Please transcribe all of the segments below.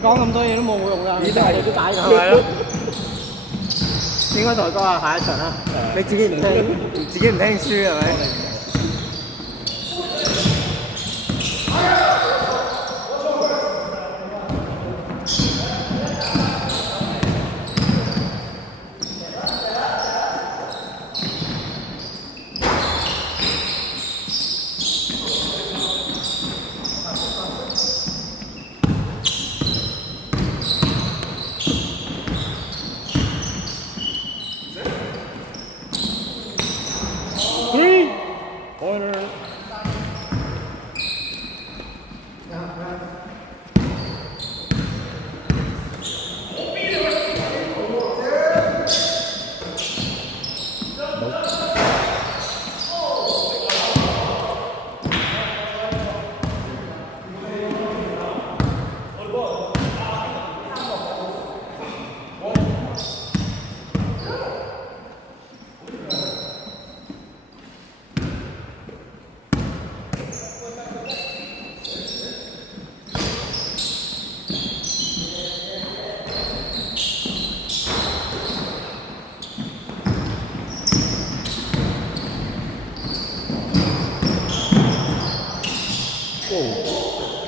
你講咁多嘢都冇用㗎，你哋都解㗎係咪咯？應該同佢講下下一場啦。你自己唔聽書係咪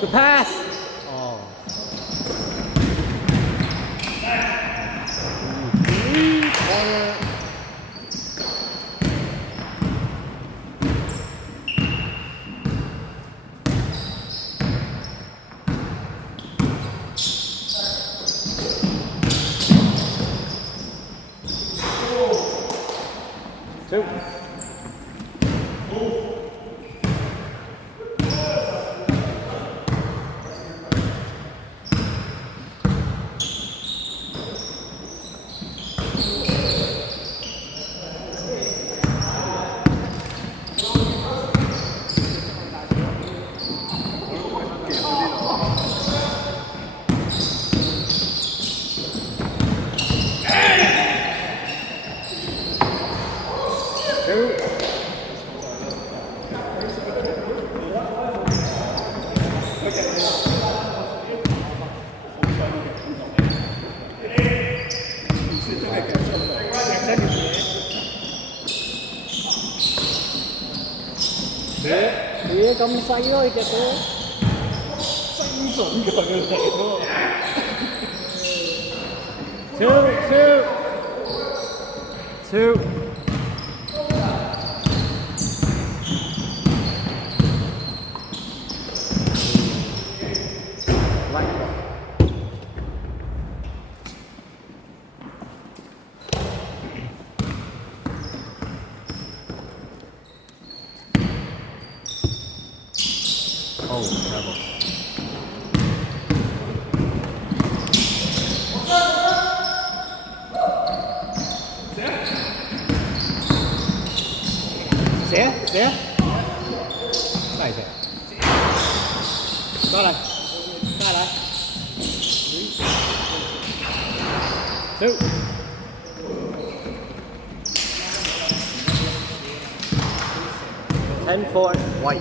？The pass. Oh. Corner. Two. Dia咁細咯，你隻歌精準㗎佢嚟喎。Two. Oh, terrible. Xẻ. Này xẻ. Qua lại. Two. Ten for white.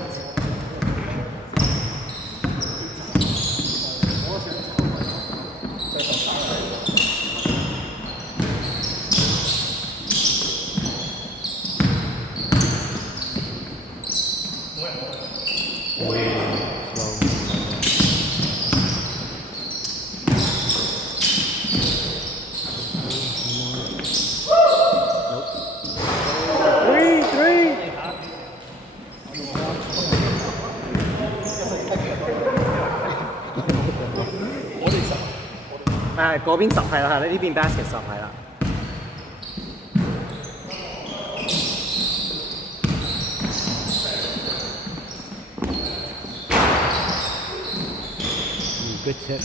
嗰邊10係啦，係啦，呢邊 basket 10係啦。Good tip.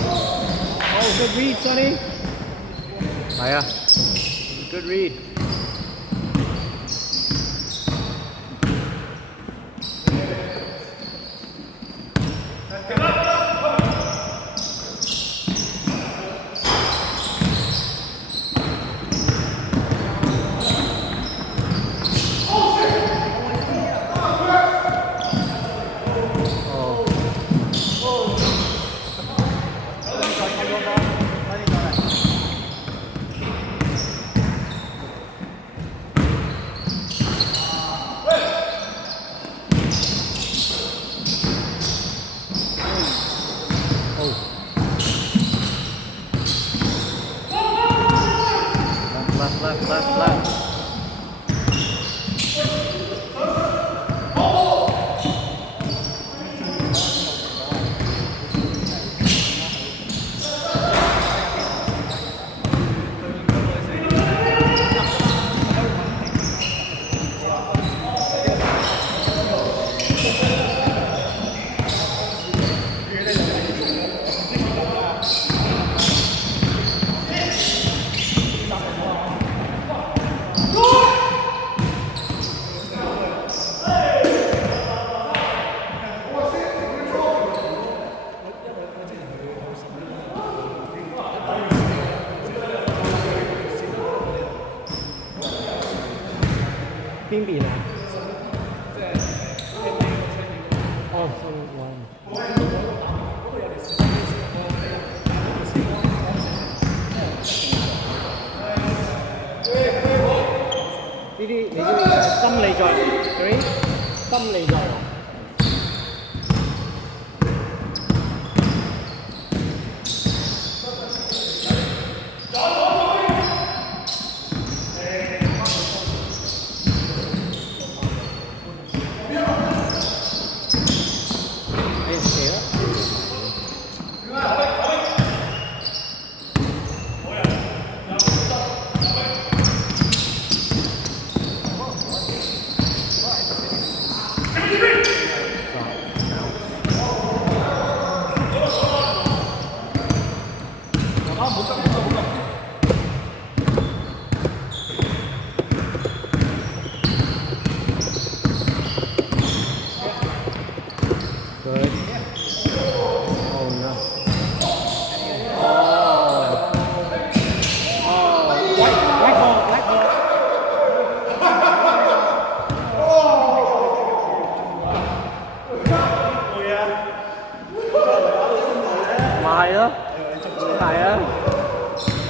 Oh, good read, Sonny. 係啊 ，good read. 邊邊啊？哦呢啲你知唔知心理作用？心理作用。係咯，係啊，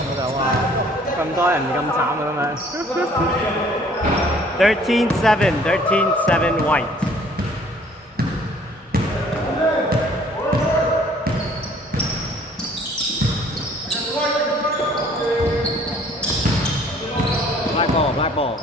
我就話咁多人咁慘啊嘛。13-7 white。Black ball。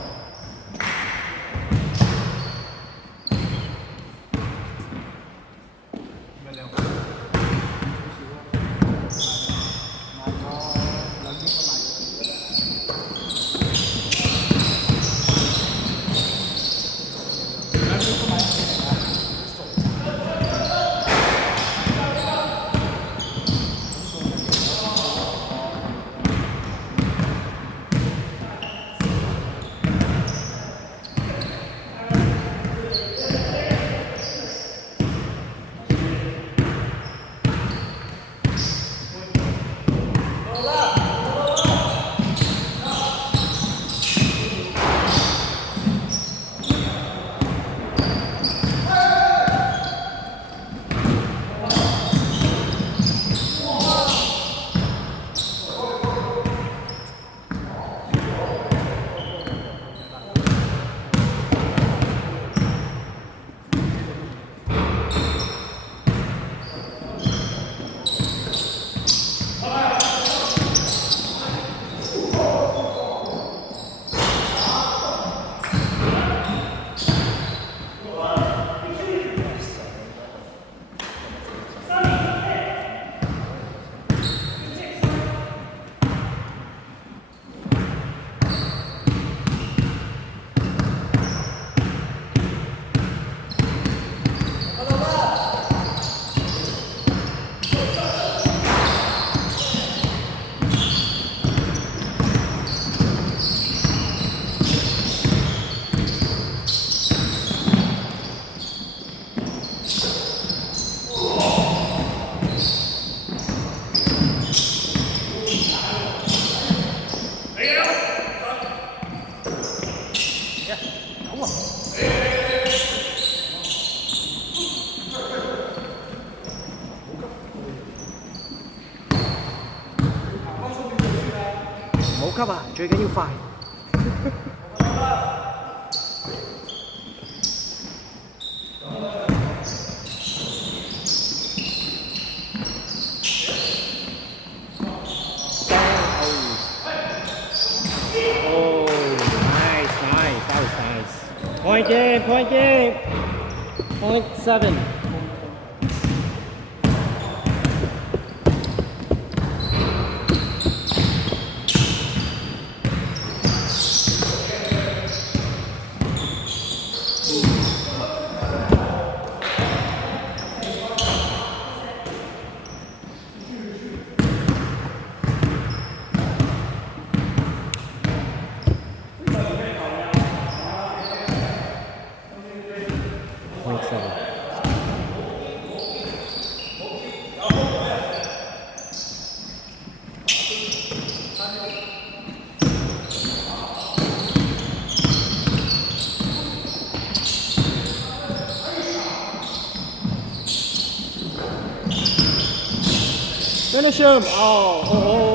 唔好急啊，最緊要快。Point game, point game. Point 7. Point 7. Finish him. Oh.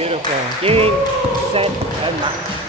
Beautiful. Game, set, and match.